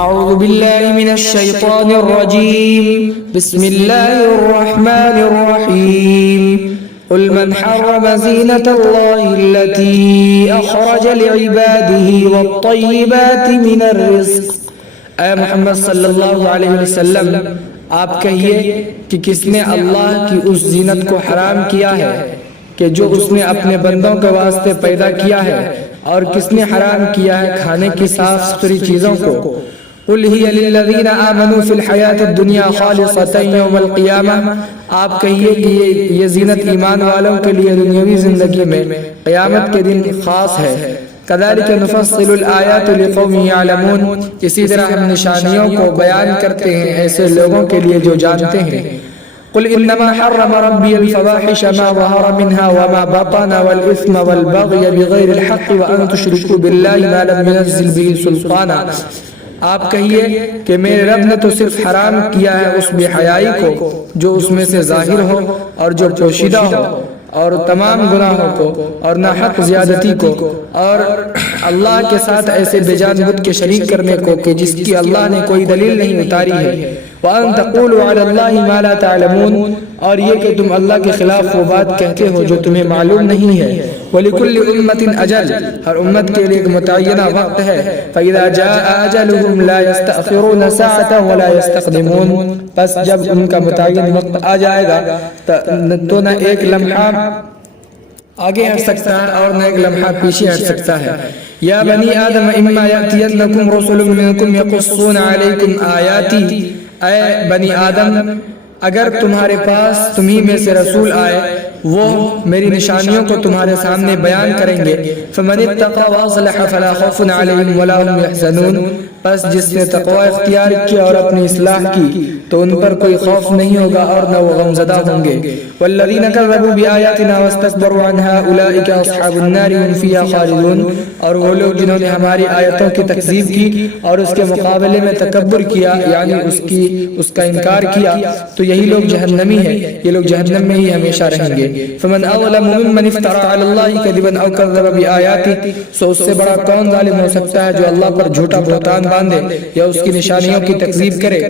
أعوذ بالله من الشيطان الرجيم بسم الله الرحمن الرحيم قل من حرم زينة الله التي أخرج لعباده والطيبات من الرزق۔ اے محمد صلی اللہ علیہ وسلم آپ کہیے کہ کس نے اللہ کی اس زینت کو حرام کیا ہے کہ جو اس نے اپنے بندوں کے واسطے پیدا کیا ہے، اور کس نے حرام کیا ہے کھانے کی صاف ستھری چیزوں کو۔ قل هي للذین آمنوا فی الحیات الدنیا خالصۃ یوم القیامہ، آپ کہیے کہ یہ زینت ایمان والوں کے لیے دنیاوی زندگی میں قیامت کے دن خاص ہے۔ کذالک نفصل الآیات لقوم یعلمون، اسی طرح ہم نشانیوں کو بیان کرتے ہیں ایسے لوگوں کے لیے جو جانتے ہیں۔ قل انما حرم ربی الفواحش ما ظهر منها وما بطن والاثم والبغي بغیر الحق وان تشركوا بالله ما لم ينزل به سلطانا، آپ کہیے کہ میرے رب نے تو صرف حرام کیا ہے اس بے حیائی کو جو اس میں سے ظاہر ہو اور جو پوشیدہ ہو، اور تمام گناہوں کو اور ناحق زیادتی کو، اور اللہ کے ساتھ ایسے بے جان بت کے شریک کرنے کو کہ جس کی اللہ نے کوئی دلیل نہیں اتاری ہے۔ وَأَن تَقُولُوا عَلَى اللَّهِ مَا لَا تَعْلَمُونَ، اور یہ کہ تم اللہ کے خلاف وہ بات کہتے ہو جو تمہیں معلوم نہیں ہے۔ وَلِكُلِّ أُمَّةٍ أَجَلٌ، ہر امت کے لیے ایک متعینہ وقت ہے۔ فَإِذَا جَاءَ أَجَلُهُمْ لَا يَسْتَأْخِرُونَ سَاعَةً وَلَا يَسْتَقْدِمُونَ، بس جب ان کا متعین وقت آ جائے گا تو نہ ایک لمحہ آگے ہٹ سکتا ہے اور نہ ایک لمحہ پیچھے ہٹ سکتا ہے۔ یا بنی آدم اما یأتینکم رسل منکم یقصون علیکم آیاتی، اے بنی آدم اگر تمہارے پاس تمہیں میں سے رسول آئے وہ میری نشانیوں کو تمہارے سامنے بیان کریں گے۔ فمن اتقى واصلح فلا خوف عليهم ولا هم يحزنون، پس جس نے تقوی اختیار کیا اور اپنی اصلاح کی تو ان پر کوئی خوف نہیں ہوگا اور نہ وہ غمزدہ ہوں گے۔ والذین کذبوا بآیاتنا واستكبروا عنها اولئک اصحاب النار هم فیها خالدون، اور وہ لوگ جنہوں نے ہماری آیتوں کی تکذیب کی اور اس کے مقابلے میں تکبر کیا یعنی اس کا انکار کیا تو یہی لوگ جہنمی ہیں، یہ لوگ جہنم میں ہی ہمیشہ رہیں گے۔ فمن اظلم ممن افترى على الله كذبا او كذب بآیاته، سو اس سے بڑا کون ظالم ہو سکتا ہے جو اللہ پر جھوٹا بہتان باندھے یا اس کی نشانیوں کی تکذیب کرے۔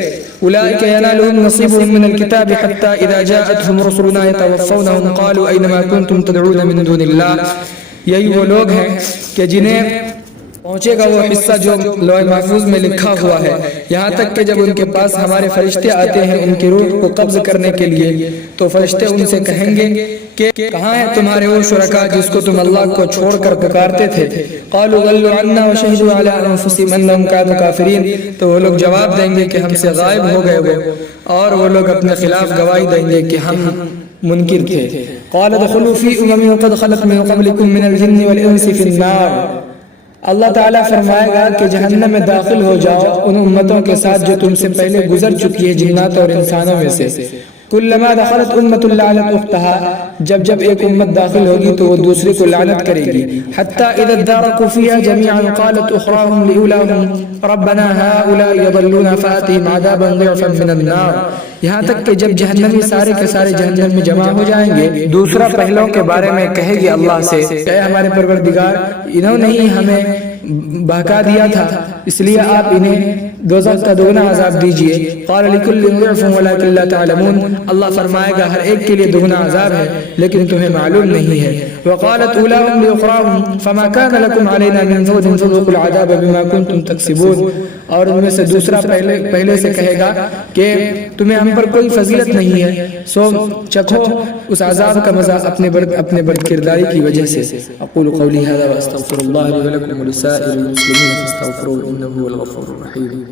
اولئک ينالهم نصیبهم من الكتاب حتى اذا جاءتهم رسلنا يتوفونهم قالوا اينما كنتم تدعون من دون الله، یہی وہ لوگ ہیں کہ جنہیں پہنچے گا وہ حصہ جو لوح محفوظ میں لکھا ہوا ہے، یہاں تک کہ جب ان کے پاس ہمارے فرشتے آتے ہیں ان کی روح کو قبض کرنے کے لیے تو فرشتے ان سے کہیں گے کہ کہاں ہیں تمہارے وہ شرکاء جس کو تم اللہ کو چھوڑ کر پکارتے تھے؟ قالوا ضلوا عنا وشهدوا على انفسهم انهم كانوا كافرين، تو وہ لوگ جواب دیں گے کہ ہم سے غائب ہو گئے وہ، اور وہ لوگ اپنے خلاف گواہی دیں گے کہ ہم منکر تھے۔ قال ادخلوا في قد خلت من قبلكم من الجن والانس في النار، اللہ تعالیٰ فرمائے گا کہ جہنم میں داخل ہو جاؤ ان امتوں کے ساتھ جو تم سے پہلے گزر چکی ہے جنات اور انسانوں میں سے۔ کلما دخلت امت لعنت اختها، جب جب ایک امت داخل ہوگی تو وہ دوسرے کو لعنت کرے گی۔ حتی اذا ادارکوا فیها جميعا قالت اخراهم لاولاهم ربنا هؤلاء يضلون فآتهم عذابا ضعفا من النار، یہاں تک کہ جب جہنمی سارے کے سارے جہنم میں جمع ہو جائیں گے دوسرا پہلوں کے بارے میں کہے گی اللہ سے اے ہمارے پروردگار انہوں نے ہی ہمیں بہکا دیا تھا اس لیے آپ انہیں دوزخ کا دگنا عذاب دیجئے۔ قال لكل ضعف ولكن لا تعلمون، اللہ فرمائے گا ہر ایک کے لیے دگنا عذاب ہے لیکن تمہیں معلوم نہیں ہے۔ وقالت اولاهم لاخراهم فما كان لكم علينا من فضل فذوقوا العذاب بما كنتم تكسبون، اور ان میں سے دوسرا پہلے سے کہے گا کہ تمہیں ہم پر کوئی فضیلت نہیں ہے سو چکھو اس عذاب کا مزہ اپنے بد کرداری کی وجہ سے۔ اقول قولی هذا واستغفر الله لي ولكم ولسائر المسلمين فاستغفروه انه هو الغفور الرحيم۔